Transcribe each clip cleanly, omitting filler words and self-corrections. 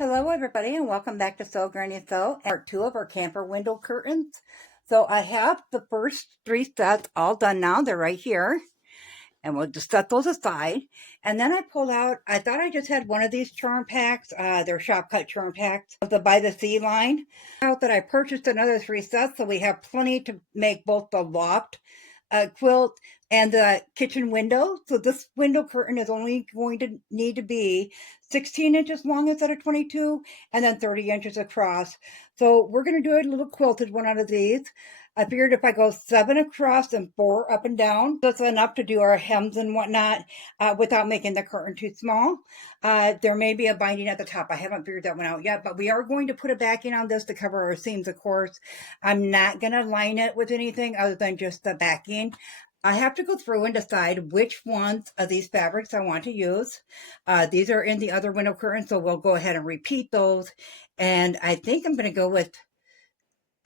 Hello everybody and welcome back to Sew Granny Sew, part 2 of our camper window curtains. So I have the first 3 sets all done now. They're right here. And we'll just set those aside. And then I pulled out, I thought I just had one of these charm packs. They're shop cut charm packs of the By the Sea line. Out that I purchased another 3 sets, so we have plenty to make both the loft quilt and the kitchen window. So this window curtain is only going to need to be 16 inches long instead of 22, and then 30 inches across. So we're going to do a little quilted one out of these. I figured if I go 7 across and 4 up and down, that's enough to do our hems and whatnot without making the curtain too small. There may be a binding at the top. I haven't figured that one out yet, but we are going to put a backing on this to cover our seams, of course. I'm not going to line it with anything other than just the backing. I have to go through and decide which ones of these fabrics I want to use. These are in the other window curtain, so we'll go ahead and repeat those. And I think I'm going to go with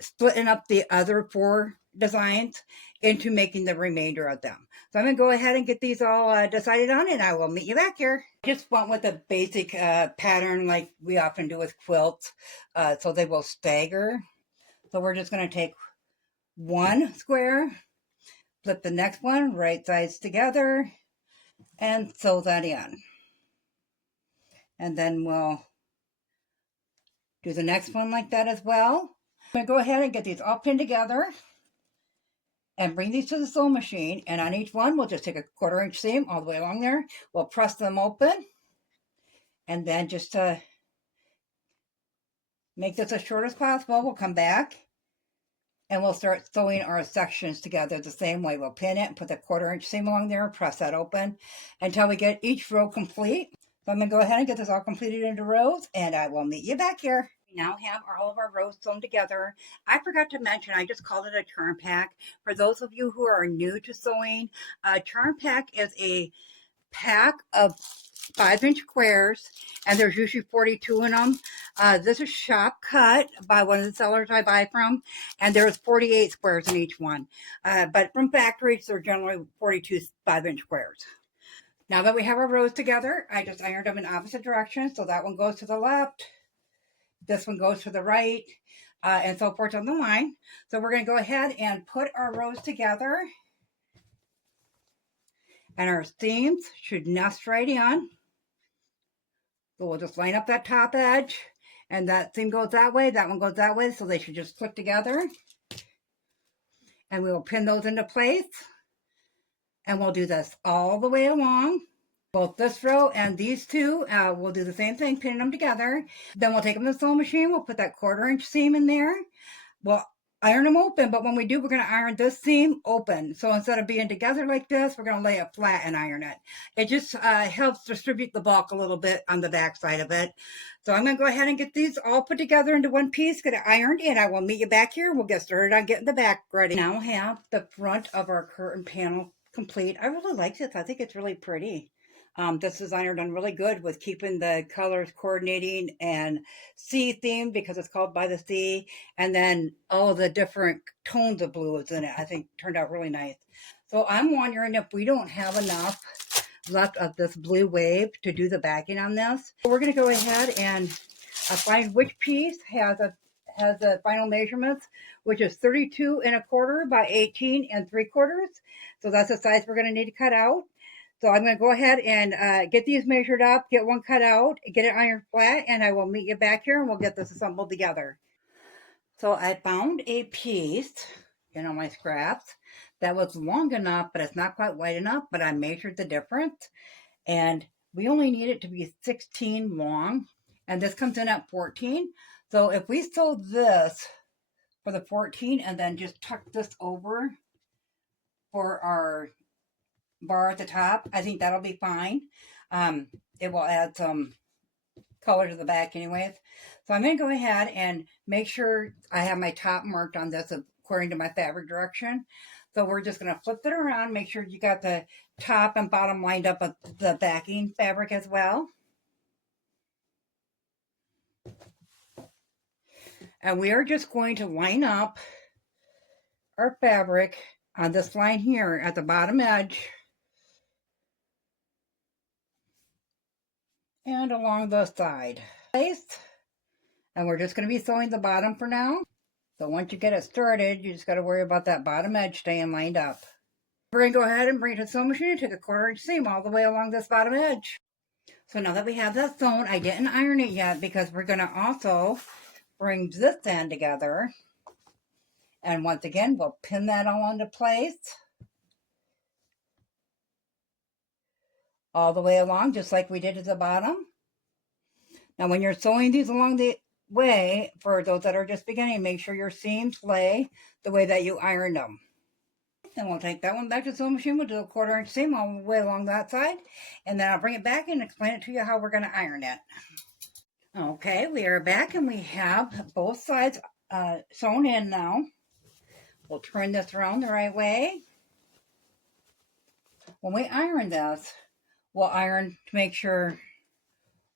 splitting up the other 4 designs into making the remainder of them. So I'm going to go ahead and get these all decided on, and I will meet you back here. Just went with a basic pattern like we often do with quilts, so they will stagger. So we're just going to take one square, flip the next one, right sides together, and sew that in. And then we'll do the next one like that as well. I'm going to go ahead and get these all pinned together and bring these to the sewing machine. And on each one, we'll just take a 1/4 inch seam all the way along there. We'll press them open. And then just to make this as short as possible, we'll come back and we'll start sewing our sections together the same way. We'll pin it and put the 1/4 inch seam along there, press that open until we get each row complete. So I'm going to go ahead and get this all completed into rows, and I will meet you back here. We now have all of our rows sewn together. I forgot to mention, I just called it a charm pack. For those of you who are new to sewing, a charm pack is a pack of 5-inch squares, and there's usually 42 in them. This is shop cut by one of the sellers I buy from, and there's 48 squares in each one. But from factories, they're generally 42 5-inch squares. Now that we have our rows together, I just ironed them in opposite directions. So that one goes to the left, this one goes to the right, and so forth on the line. So we're going to go ahead and put our rows together. And our seams should nest right in. So we'll just line up that top edge, and that seam goes that way, that one goes that way, so they should just click together. And we will pin those into place. And we'll do this all the way along. Both this row and these two, we'll do the same thing, pinning them together. Then we'll take them to the sewing machine. We'll put that 1/4 inch seam in there. We'll iron them open, but when we do, we're going to iron this seam open. So instead of being together like this, we're going to lay it flat and iron it. It just helps distribute the bulk a little bit on the back side of it. So I'm going to go ahead and get these all put together into one piece, get it ironed, and I will meet you back here. We'll get started on getting the back ready. Now have the front of our curtain panel complete. I really like this. I think it's really pretty. This designer done really good with keeping the colors coordinating and sea themed because it's called By the Sea, and then all the different tones of blue is in it. I think turned out really nice. So I'm wondering if we don't have enough left of this blue wave to do the backing on this. So we're going to go ahead and find which piece has the final measurements, which is 32 1/4 by 18 3/4. So that's the size we're going to need to cut out. So I'm going to go ahead and get these measured up, get one cut out, get it ironed flat, and I will meet you back here and we'll get this assembled together. So I found a piece in all my scraps that was long enough, but it's not quite wide enough, but I measured the difference, and we only need it to be 16 long, and this comes in at 14. So if we sew this for the 14 and then just tuck this over for our bar at the top, I think that'll be fine. It will add some color to the back anyways. So I'm going to go ahead and make sure I have my top marked on this according to my fabric direction. So we're just going to flip it around, make sure you got the top and bottom lined up with the backing fabric as well. And we are just going to line up our fabric on this line here at the bottom edge and along the side. place. And we're just going to be sewing the bottom for now. So once you get it started, you just got to worry about that bottom edge staying lined up. We're going to go ahead and bring it to the sewing machine and take a 1/4 inch seam all the way along this bottom edge. So now that we have that sewn, I didn't iron it yet because we're going to also bring this end together. And once again, we'll pin that all into place. All the way along, just like we did at the bottom. Now when you're sewing these along the way, for those that are just beginning, make sure your seams lay the way that you ironed them. Then we'll take that one back to the sewing machine. We'll do a 1/4 inch seam all the way along that side. And then I'll bring it back and explain it to you how we're going to iron it. Okay, we are back and we have both sides sewn in now. We'll turn this around the right way. When we iron this, we'll iron to make sure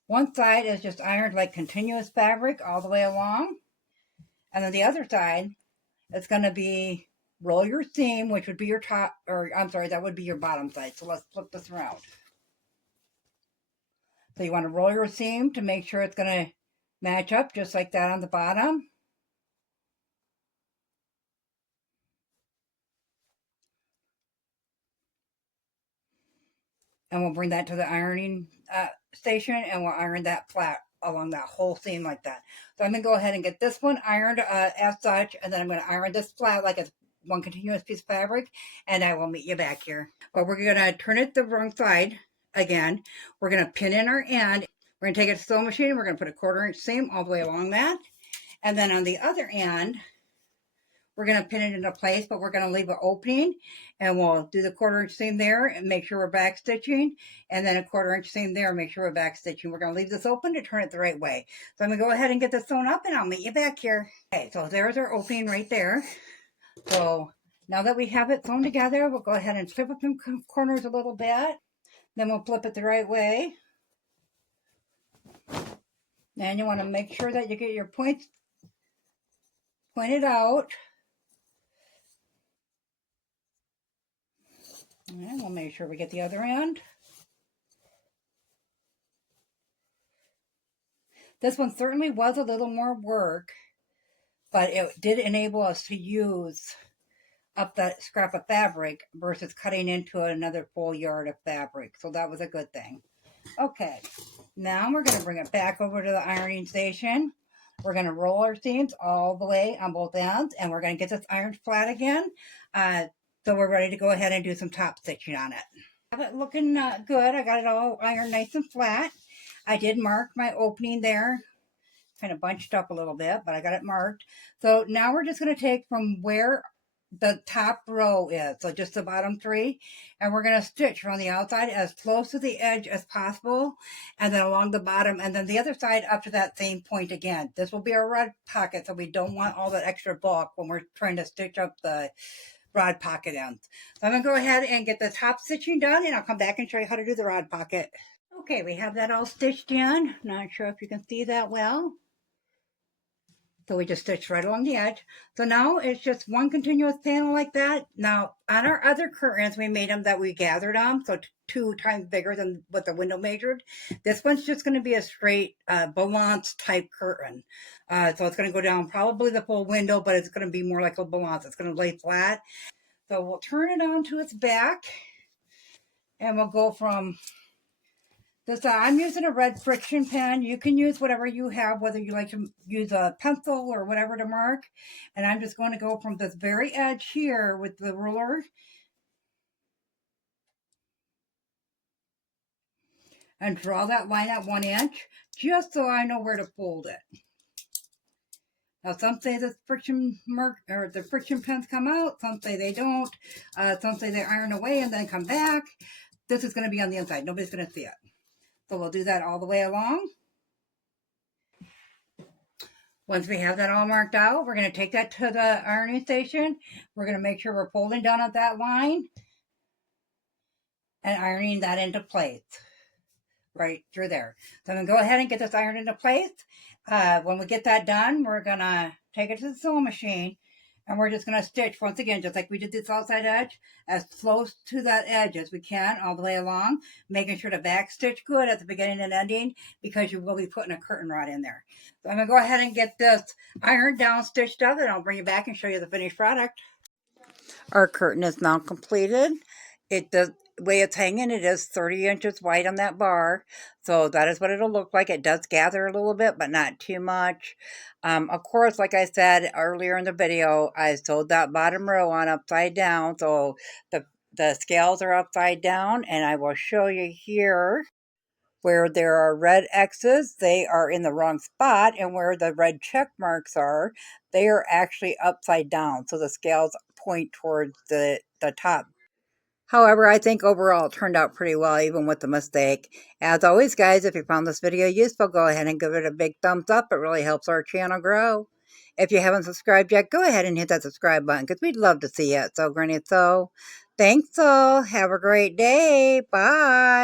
one side is just ironed like continuous fabric all the way along. And then the other side, it's going to be roll your seam, which would be your top, or I'm sorry, that would be your bottom side. So let's flip this around. So you want to roll your seam to make sure it's going to match up just like that on the bottom. And we'll bring that to the ironing station and we'll iron that flat along that whole seam like that. So I'm going to go ahead and get this one ironed as such, and then I'm going to iron this flat like it's one continuous piece of fabric, and I will meet you back here. But we're going to turn it the wrong side again. We're going to pin in our end. We're going to take it to the sewing machine and we're going to put a 1/4 inch seam all the way along that. And then on the other end, we're going to pin it into place, but we're going to leave an opening, and we'll do the 1/4 inch seam there and make sure we're back stitching, and then a 1/4 inch seam there and make sure we're back stitching. We're going to leave this open to turn it the right way. So I'm going to go ahead and get this sewn up and I'll meet you back here. Okay, so there's our opening right there. So now that we have it sewn together, we'll go ahead and flip up some corners a little bit. Then we'll flip it the right way. And you want to make sure that you get your points pointed out. And we'll make sure we get the other end. This one certainly was a little more work, but it did enable us to use up that scrap of fabric versus cutting into another full yard of fabric. So that was a good thing. Okay, now we're going to bring it back over to the ironing station. We're going to roll our seams all the way on both ends, and we're going to get this ironed flat again. So we're ready to go ahead and do some top stitching on it. Have it looking good. I got it all ironed nice and flat. I did mark my opening there. Kind of bunched up a little bit, but I got it marked. So now we're just going to take from where the top row is, so just the bottom 3, and we're going to stitch from the outside as close to the edge as possible, and then along the bottom, and then the other side up to that same point again. This will be our rod pocket, so we don't want all that extra bulk when we're trying to stitch up the rod pocket ends. So I'm going to go ahead and get the top stitching done, and I'll come back and show you how to do the rod pocket. Okay, we have that all stitched in. Not sure if you can see that well. So we just stitched right along the edge. So now it's just one continuous panel like that. Now on our other curtains, we made them that we gathered them, so 2 times bigger than what the window measured. This one's just going to be a straight balance type curtain. So it's going to go down probably the full window, but it's going to be more like a balance. It's going to lay flat. So we'll turn it on to its back, and we'll go from this. I'm using a red friction pen. You can use whatever you have, whether you like to use a pencil or whatever to mark. And I'm just going to go from this very edge here with the ruler and draw that line at 1 inch, just so I know where to fold it. Now some say the friction mark or the friction pens come out, some say they don't, some say they iron away and then come back. This is going to be on the inside. Nobody's going to see it. So we'll do that all the way along. Once we have that all marked out, we're going to take that to the ironing station. We're going to make sure we're folding down at that line and ironing that into place right through there. So I'm going to go ahead and get this ironed into place. When we get that done, we're going to take it to the sewing machine And we're just going to stitch once again, just like we did this outside edge, as close to that edge as we can all the way along, making sure to back stitch good at the beginning and ending, because you will be putting a curtain rod in there. So I'm going to go ahead and get this ironed down, stitched up, and I'll bring you back and show you the finished product. Our curtain is now completed. The way it's hanging, it is 30 inches wide on that bar. So that is what it'll look like. It does gather a little bit, but not too much. Of course, like I said earlier in the video, I sewed that bottom row on upside down. So the scales are upside down, and I will show you here where there are red X's, they are in the wrong spot, and where the red check marks are, they are actually upside down. So the scales point towards the top. However, I think overall it turned out pretty well, even with the mistake. As always, guys, if you found this video useful, go ahead and give it a big thumbs up. It really helps our channel grow. If you haven't subscribed yet, go ahead and hit that subscribe button, because we'd love to see it. So, Granny, so thanks all. Have a great day. Bye.